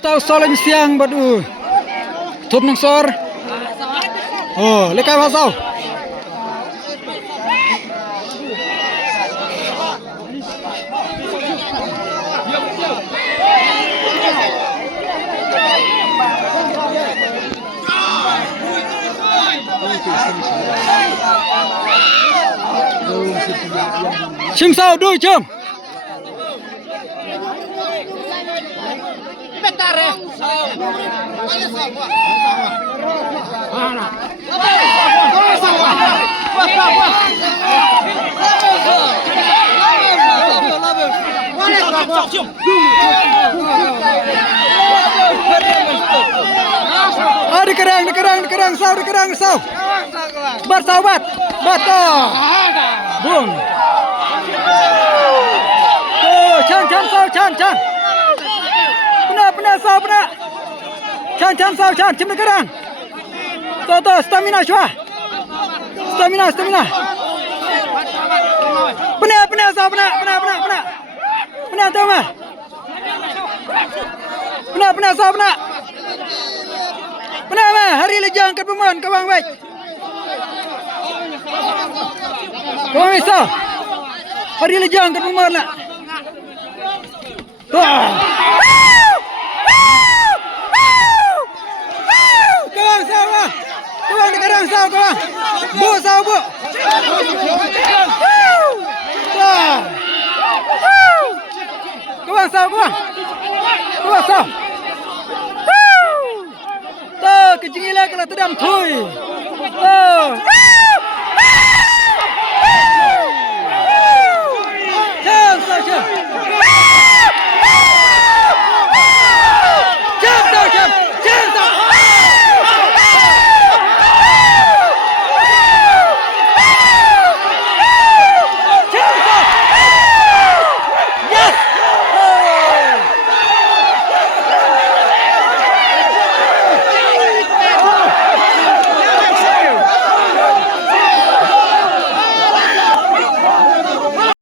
Tahu soalnya siang badu. Thup nang sor. Oh, lekai pasau. Chim sao đuôi chim. Dikerang sao. Bat sao bat to. Buông. Chan sao. Pena sao. Chan sao cim dikerang. To stamina shua. Stamina. Pena sao. Pena tahu mah. Pena sao. Pena mah hari lejang kat pemuan kawang baik. Kawang bisa. Hari lejang kat pemuan nak. Tuh. Kawang sao. Kawang dikerang sao kawang. Bu sao bu. Tuh. Kawang sao. Tuh, kecinggilan kalau tedam thui. Tuh. Chan sao.